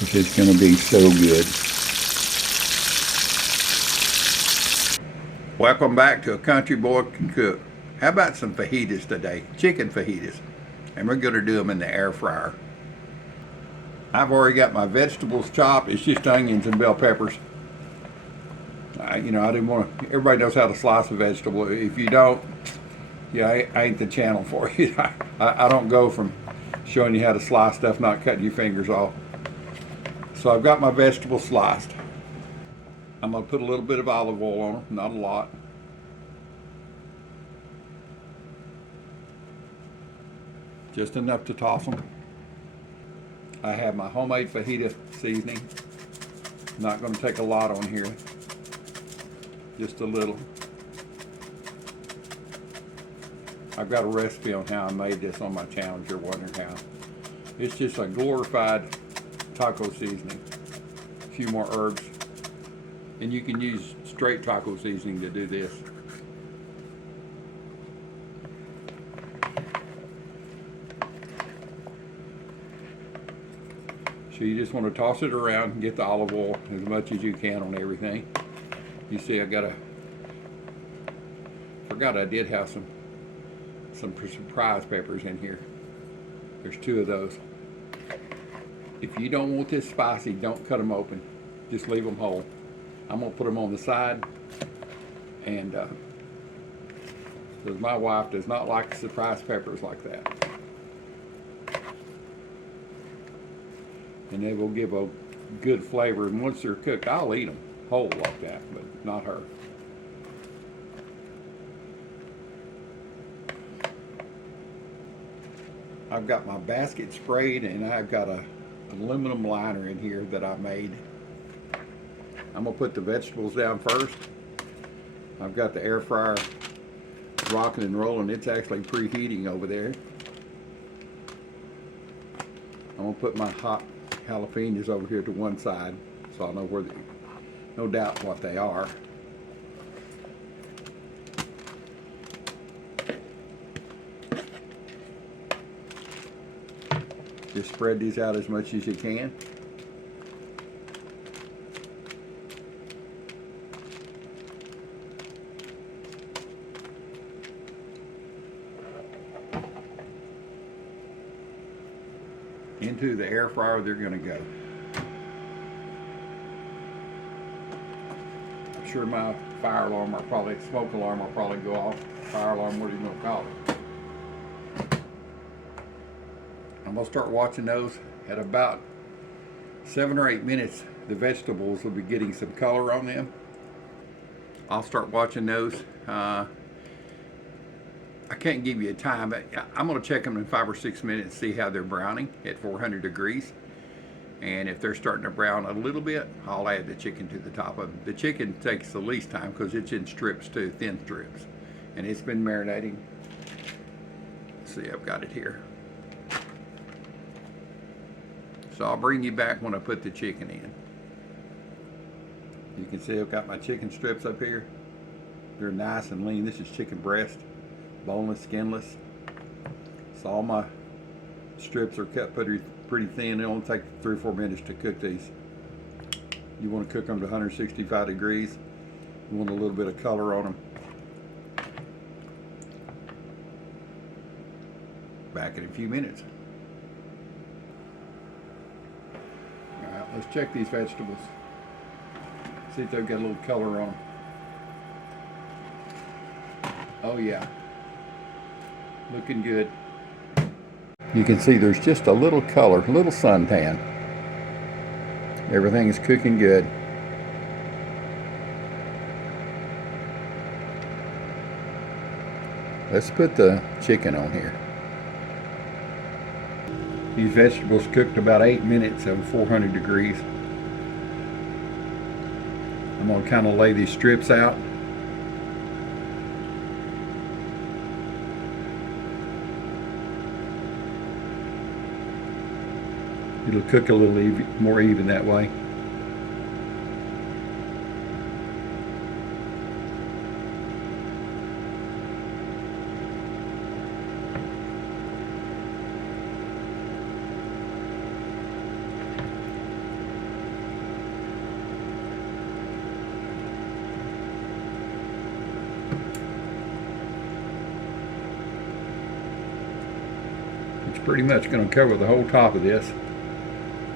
which is going to be so good. Welcome back to A Country Boy Can Cook. How about some fajitas today? Chicken fajitas. And we're going to do them in the air fryer. I've already got my vegetables chopped. It's just onions and bell peppers. I didn't want to, everybody knows how to slice a vegetable. If you don't, I ain't the channel for you. I don't go from showing you how to slice stuff, not cutting your fingers off. So I've got my vegetables sliced. I'm going to put a little bit of olive oil on them, not a lot. Just enough to toss them. I have my homemade fajita seasoning. Not going to take a lot on here, just a little. I've got a recipe on how I made this on my channel if you're wondering how. It's just a glorified taco seasoning. A few more herbs. And you can use straight taco seasoning to do this. So you just want to toss it around and get the olive oil as much as you can on everything. You see forgot I did have some surprise peppers in here. There's 2 of those. If you don't want this spicy, don't cut them open. Just leave them whole. I'm going to put them on the side, and because my wife does not like surprise peppers like that. And they will give a good flavor, and once they're cooked, I'll eat them whole like that, but not her. I've got my basket sprayed, and I've got an aluminum liner in here that I made. I'm going to put the vegetables down first. I've got the air fryer rocking and rolling. It's actually preheating over there. I'm going to put my hot jalapenos over here to one side so I'll know no doubt what they are. Just spread these out as much as you can. Into the air fryer they're going to go. I'm sure my fire alarm or probably smoke alarm will probably go off. Fire alarm, what are you going to call it? I'm going to start watching those at about 7 or 8 minutes. The vegetables will be getting some color on them. I'll start watching those. I can't give you a time, but I'm going to check them in 5 or 6 minutes, see how they're browning at 400 degrees. And if they're starting to brown a little bit, I'll add the chicken to the top of them. The chicken takes the least time because it's in strips too, thin strips. And it's been marinating. Let's see, I've got it here. So I'll bring you back when I put the chicken in. You can see I've got my chicken strips up here. They're nice and lean. This is chicken breast. Boneless, skinless. So all my strips are cut pretty thin. It only takes 3 or 4 minutes to cook these. You want to cook them to 165 degrees. You want a little bit of color on them. Back in a few minutes. All right, let's check these vegetables. See if they've got a little color on them. Oh yeah. Looking good. You can see there's just a little color, a little suntan. Everything is cooking good. Let's put the chicken on here. These vegetables cooked about 8 minutes at 400 degrees. I'm going to kind of lay these strips out. It'll cook a little more even that way. pretty much going to cover the whole top of this.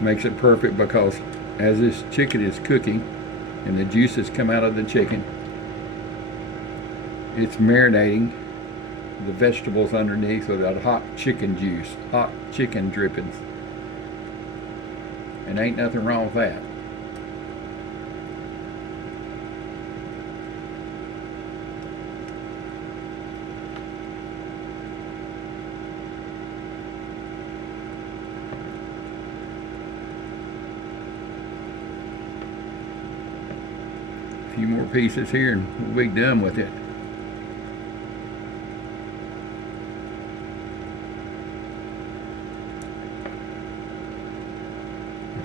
Makes it perfect because as this chicken is cooking and the juices come out of the chicken, it's marinating the vegetables underneath with that hot chicken juice, hot chicken drippings. And ain't nothing wrong with that. A few more pieces here and we'll be done with it.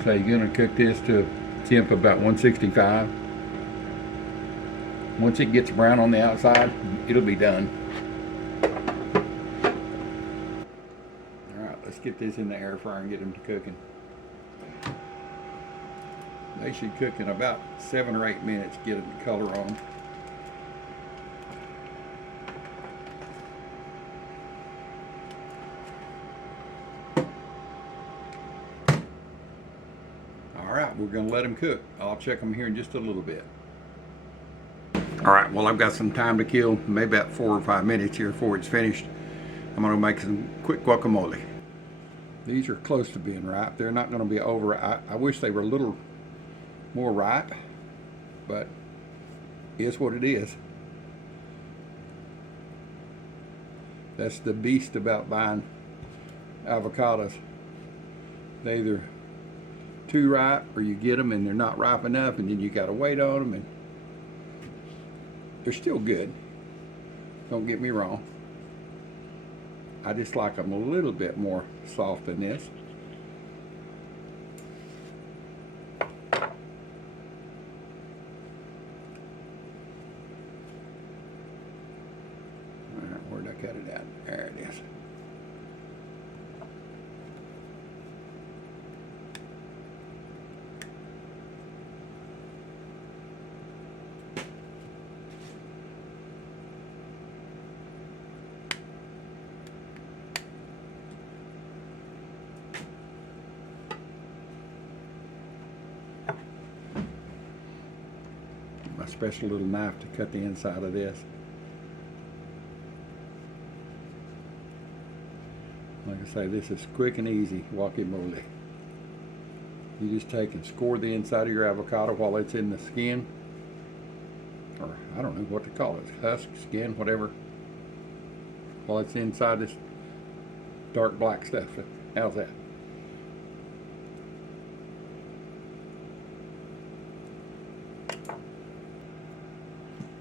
So you're going to cook this to a temp about 165. Once it gets brown on the outside, it'll be done. Alright, let's get this in the air fryer and get them to cooking. They should cook in about 7 or 8 minutes, get the color on. Alright, we're going to let them cook. I'll check them here in just a little bit. Alright, well I've got some time to kill, maybe about 4 or 5 minutes here before it's finished. I'm going to make some quick guacamole. These are close to being ripe. They're not going to be over. I wish they were a little more ripe, but it's what it is. That's the beast about buying avocados. They're either too ripe or you get them and they're not ripe enough, and then you got to wait on them, and they're still good. Don't get me wrong. I just like them a little bit more soft than this. Where'd I cut it out? There it is. My special little knife to cut the inside of this. Like I say, this is quick and easy guacamole. You just take and score the inside of your avocado while it's in the skin, or I don't know what to call it, husk, skin, whatever, while it's inside this dark black stuff. How's that?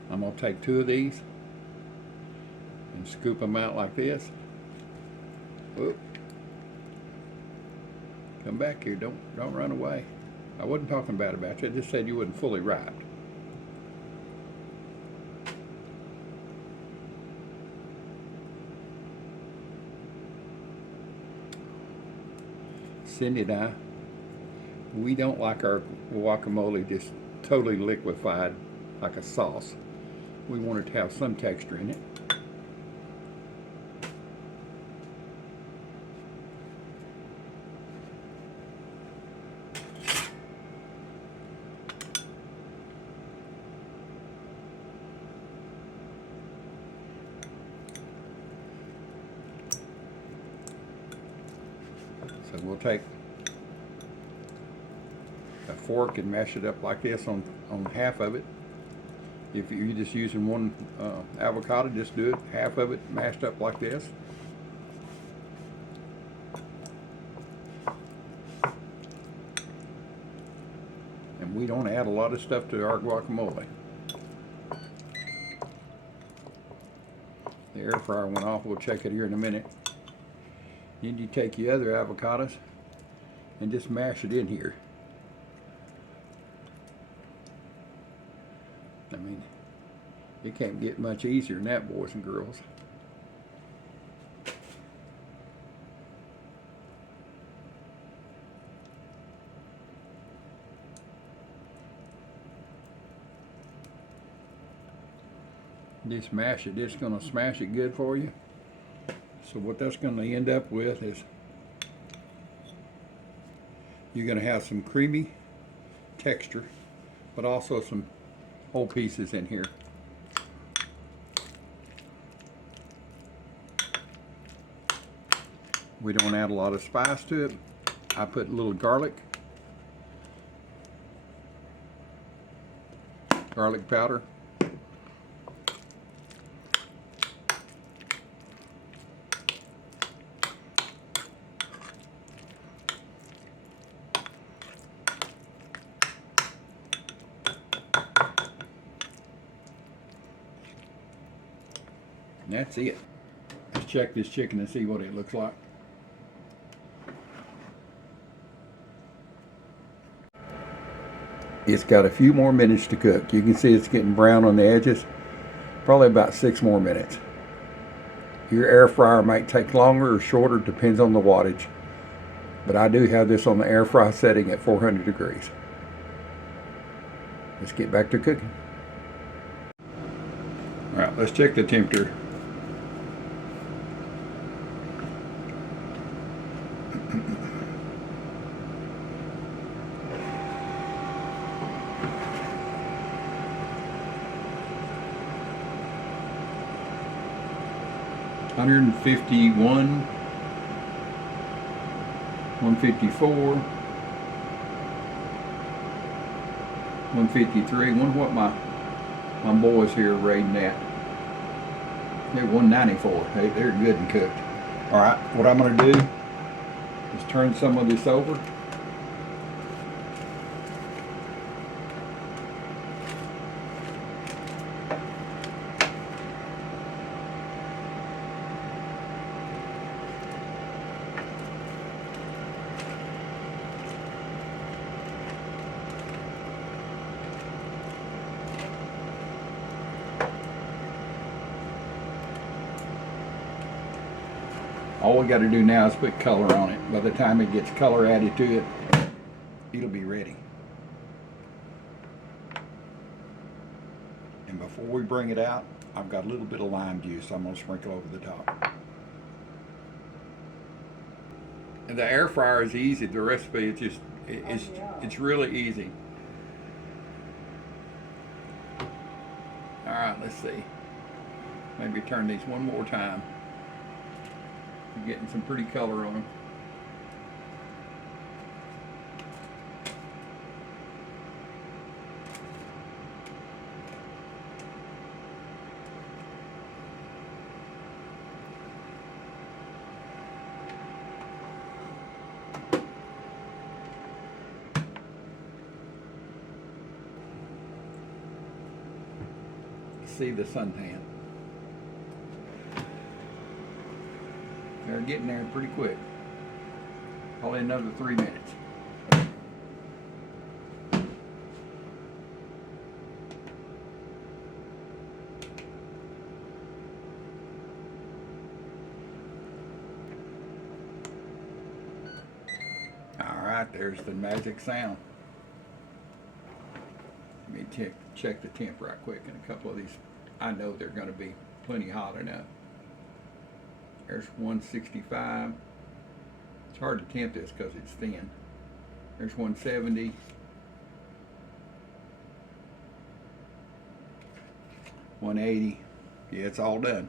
I'm going to take 2 of these and scoop them out like this. Whoop. Come back here, don't run away. I wasn't talking bad about you, I just said you wasn't fully ripe. Cindy and I, we don't like our guacamole just totally liquefied like a sauce. We want it to have some texture in it. So we'll take a fork and mash it up like this on half of it. If you're just using one avocado, just do it, half of it mashed up like this. And we don't add a lot of stuff to our guacamole. The air fryer went off, we'll check it here in a minute. Then you take your other avocados and just mash it in here. I mean, it can't get much easier than that, boys and girls. Just mash it, it's going to smash it good for you. So what that's going to end up with is you're going to have some creamy texture, but also some whole pieces in here. We don't add a lot of spice to it. I put a little garlic powder. And that's it. Let's check this chicken and see what it looks like. It's got a few more minutes to cook. You can see it's getting brown on the edges. Probably about 6 more minutes. Your air fryer might take longer or shorter, depends on the wattage. But I do have this on the air fry setting at 400 degrees. Let's get back to cooking. All right, let's check the temperature. Hundred and 51, 154, 153. Wonder what my boys here are rating at. They're 194. They're good and cooked. All right, what I'm going to do is turn some of this over. All we got to do now is put color on it. By the time it gets color added to it, it'll be ready. And before we bring it out, I've got a little bit of lime juice I'm going to sprinkle over the top. And the air fryer is easy. The recipe is just, it's really easy. All right, let's see. Maybe turn these one more time. You're getting some pretty color on them. See the suntan. They're getting there pretty quick. Probably another 3 minutes. All right, there's the magic sound. Let me check the temp right quick, and a couple of these, I know they're going to be plenty hot enough. There's 165. It's hard to temp this because it's thin. There's 170. $180. Yeah, it's all done.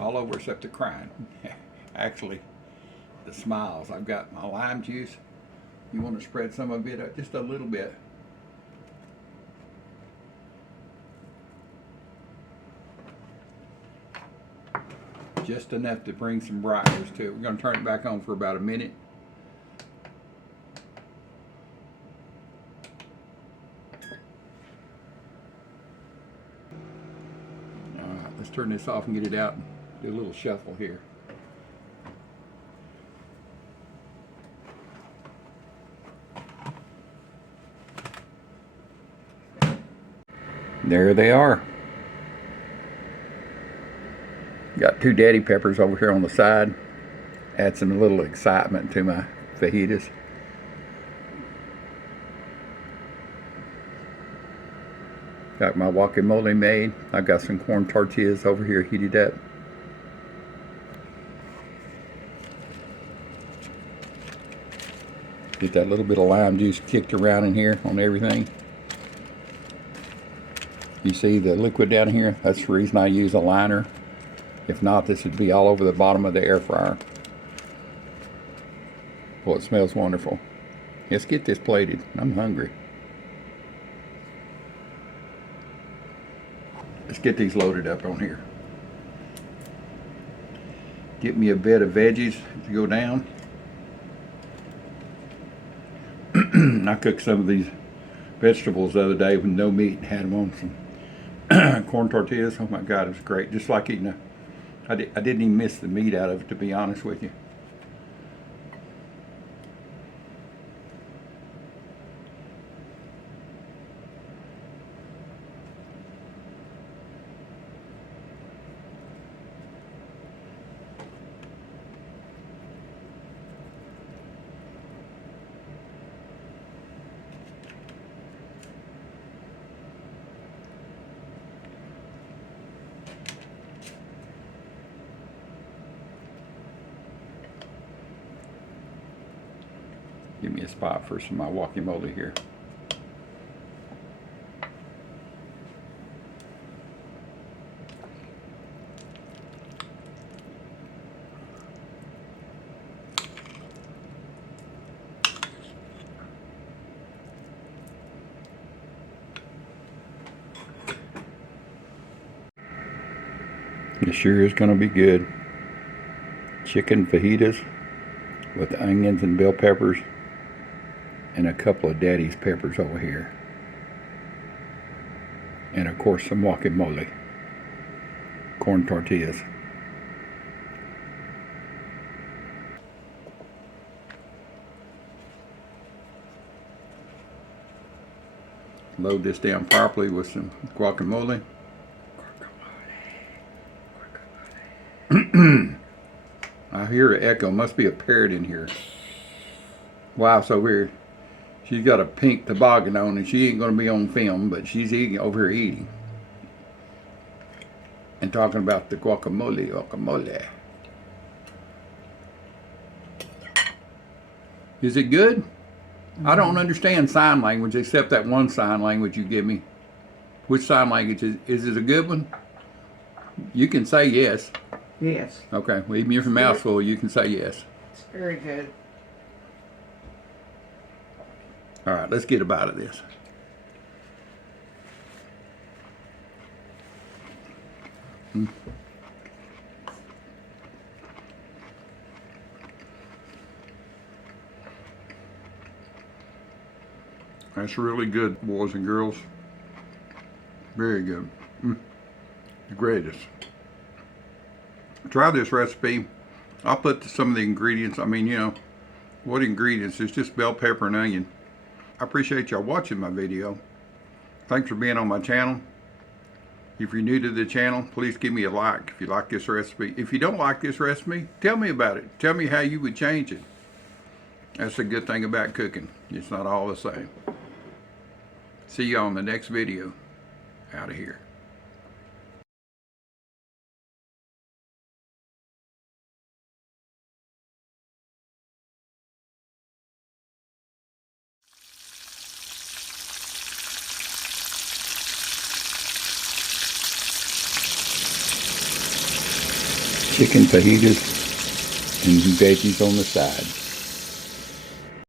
All over except the crying. Actually, the smiles. I've got my lime juice. You want to spread some of it out, just a little bit. Just enough to bring some brightness to it. We're going to turn it back on for about a minute. All right, let's turn this off and get it out and do a little shuffle here. There they are. Got 2 daddy peppers over here on the side. Add some little excitement to my fajitas. Got my guacamole made. I've got some corn tortillas over here heated up. Get that little bit of lime juice kicked around in here on everything. You see the liquid down here? That's the reason I use a liner. If not, this would be all over the bottom of the air fryer. Well, it smells wonderful. Let's get this plated. I'm hungry. Let's get these loaded up on here. Get me a bed of veggies to go down. I cooked some of these vegetables the other day with no meat and had them on some corn tortillas. Oh my God, it was great. Just like eating I didn't even miss the meat out of it, to be honest with you. Give me a spot for some of my guacamole here. This sure is going to be good. Chicken fajitas with onions and bell peppers and a couple of daddy's peppers over here. And of course some guacamole. Corn tortillas. Load this down properly with some guacamole. I hear an echo. Must be a parrot in here. Wow, so weird. She's got a pink toboggan on and she ain't going to be on film, but she's eating over here eating. And talking about the guacamole. Is it good? Mm-hmm. I don't understand sign language except that one sign language you give me. Which sign language is it a good one? You can say yes. Yes. Okay, well, even if your mouth's full, you can say yes. It's very good. All right, let's get a bite of this. That's really good, boys and girls. Very good. The greatest. Try this recipe. I'll put some of the ingredients. I mean, you know, what ingredients? It's just bell pepper and onion. I appreciate y'all watching my video. Thanks for being on my channel. If you're new to the channel, please give me a like if you like this recipe. If you don't like this recipe, tell me about it. Tell me how you would change it. That's the good thing about cooking. It's not all the same. See you on the next video. Out of here. Chicken fajitas and veggies on the side.